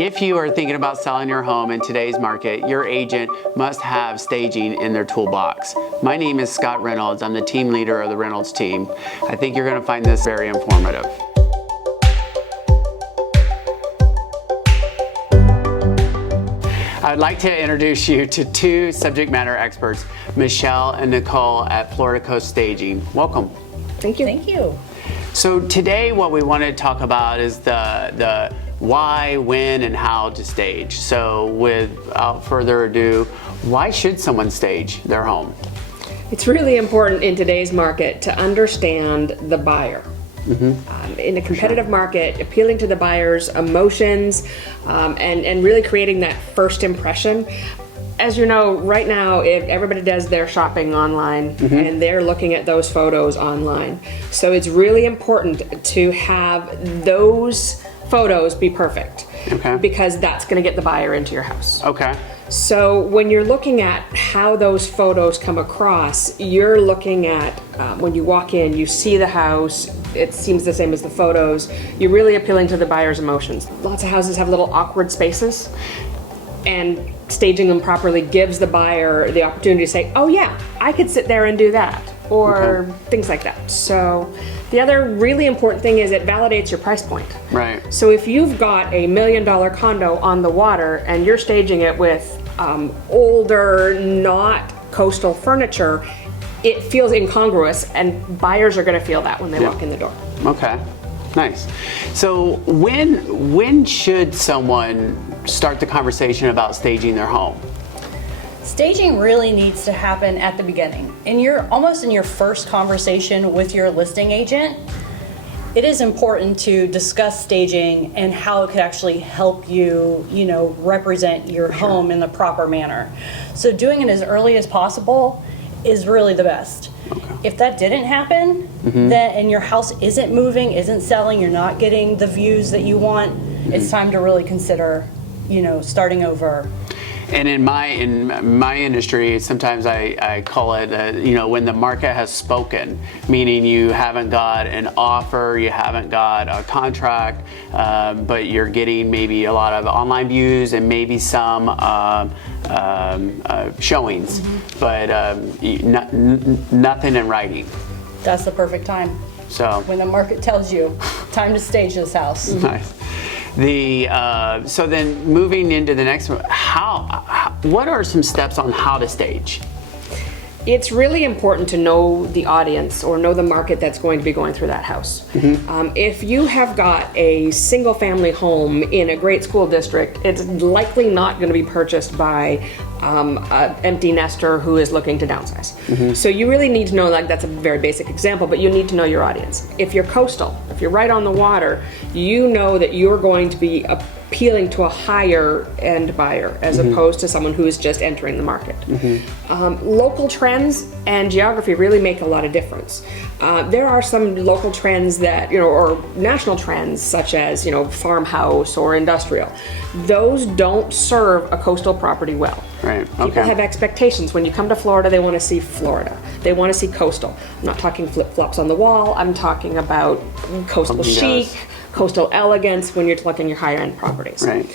If you are thinking about selling your home in today's market, your agent must have staging in their toolbox. My name is Scott Reynolds. I'm the team leader of the Reynolds team. I think you're going to find this very informative. I'd like to introduce you to two subject matter experts, Michelle and Nicole at Florida Coast Staging. Welcome. Thank you. Thank you. So today what we want to talk about is the why, when, and how to stage. So without further ado, why should someone stage their home? It's really important in today's market to understand the buyer. In a competitive market, appealing to the buyer's emotions and really creating that first impression. As you know, right now, everybody does their shopping online and they're looking at those photos online. So it's really important to have those photos be perfect, because that's going to get the buyer into your house. Okay. So when you're looking at how those photos come across, you're looking at when you walk in, you see the house, it seems the same as the photos. You're really appealing to the buyer's emotions. Lots of houses have little awkward spaces, and staging them properly gives the buyer the opportunity to say, oh yeah, I could sit there and do that, or things like that. So the other really important thing is it validates your price point. Right. So if you've got $1 million condo on the water and you're staging it with older, not coastal furniture, it feels incongruous, and buyers are going to feel that when they walk in the door. Okay. Nice. So when should someone start the conversation about staging their home? Staging really needs to happen at the beginning. Almost in your first conversation with your listing agent, it is important to discuss staging and how it could actually help you, represent your home in the proper manner. So doing it as early as possible is really the best. If that didn't happen, then and your house isn't moving, isn't selling, you're not getting the views that you want, it's time to really consider, starting over. And in my industry, sometimes I call it, when the market has spoken, meaning you haven't got an offer, you haven't got a contract, but you're getting maybe a lot of online views and maybe some showings, but nothing in writing. That's the perfect time. So when the market tells you, time to stage this house. Nice. So then moving into the next one, what are some steps on how to stage? It's really important to know the audience or know the market that's going to be going through that house. If you have got a single family home in a great school district, it's likely not going to be purchased by an empty nester who is looking to downsize. So you really need to know, that's a very basic example, but you need to know your audience. If you're coastal, if you're right on the water, you know that you're going to be appealing to a higher end buyer as opposed to someone who is just entering the market. Local trends and geography really make a lot of difference. There are some local trends that, or national trends such as, farmhouse or industrial. Those don't serve a coastal property well. Right. Okay. People have expectations. When you come to Florida, they want to see Florida. They want to see coastal. I'm not talking flip-flops on the wall. I'm talking about coastal chic, coastal elegance when you're looking at your higher end properties. Right.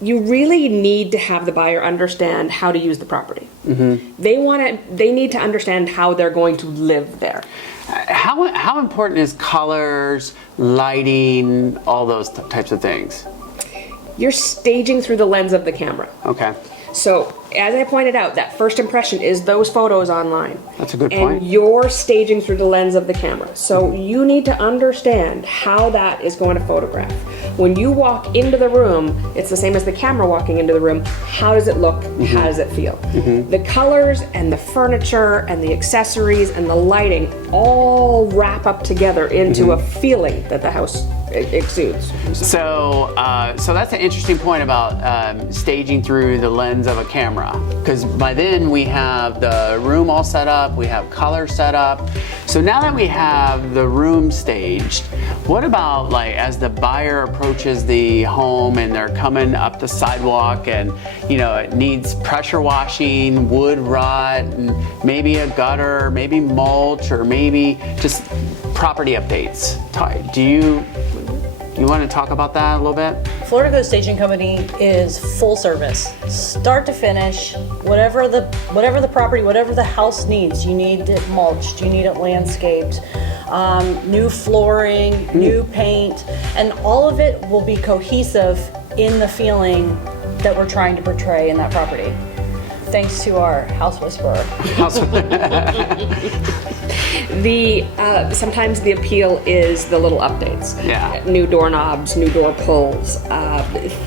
You really need to have the buyer understand how to use the property. They need to understand how they're going to live there. How important is colors, lighting, all those types of things? You're staging through the lens of the camera. Okay. So, as I pointed out, that first impression is those photos online. That's a good point. And you're staging through the lens of the camera. So you need to understand how that is going to photograph. When you walk into the room, it's the same as the camera walking into the room. How does it look? How does it feel? The colors and the furniture and the accessories and the lighting all wrap up together into a feeling that the house exudes. So that's an interesting point about staging through the lens of a camera, because by then we have the room all set up, we have color set up. So now that we have the room staged, what about as the buyer approaches the home and they're coming up the sidewalk and it needs pressure washing, wood rot, and maybe a gutter, maybe mulch, or maybe just property updates. Do You want to talk about that a little bit? Florida Coast Staging Company is full service, start to finish. Whatever the property, whatever the house needs. You need it mulched, you need it landscaped, new flooring, new paint, and all of it will be cohesive in the feeling that we're trying to portray in that property. Thanks to our house whisperer. Sometimes the appeal is the little updates. Yeah. New doorknobs, new door pulls,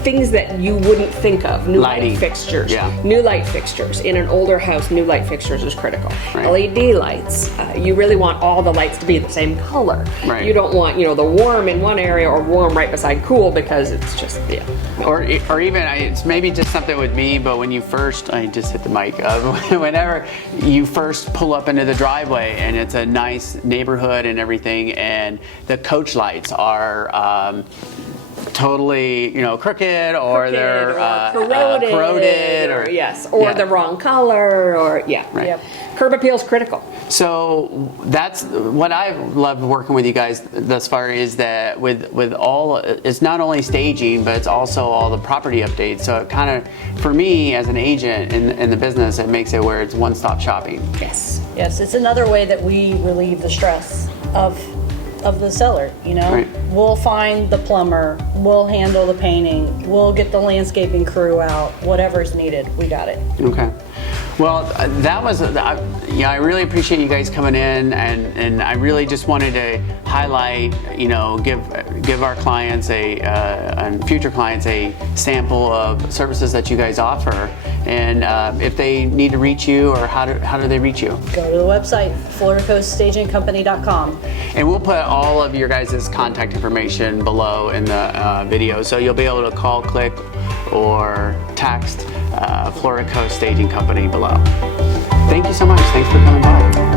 things that you wouldn't think of. New Lighting. light fixtures. Yeah. New light fixtures. In an older house, new light fixtures is critical. Right. LED lights. You really want all the lights to be the same color. Right. You don't want, the warm in one area or warm right beside cool, because it's just, Or even, it's maybe just something with me, but when you first, I just hit the mic, whenever you first pull up into the driveway and it's a nice neighborhood and everything, and the coach lights are totally, crooked, or they're corroded, or yes, or the wrong color, or Right. Yep. Curb appeal is critical. So that's what I've loved working with you guys thus far, is that with all, it's not only staging, but it's also all the property updates. So it kind of, for me as an agent in the business, it makes it where it's one-stop shopping. Yes. Yes, it's another way that we relieve the stress of the seller, Right. We'll find the plumber, we'll handle the painting, we'll get the landscaping crew out, whatever's needed, we got it. Okay. Well, that was, I really appreciate you guys coming in, and I really just wanted to highlight, give our clients and future clients a sample of services that you guys offer, and if they need to reach you, or how do they reach you? Go to the website, FloridaCoastStagingCompany.com. And we'll put all of your guys' contact information below in the video, so you'll be able to call, click, or text Florida Coast Staging Company below. Thank you so much. Thanks for coming by.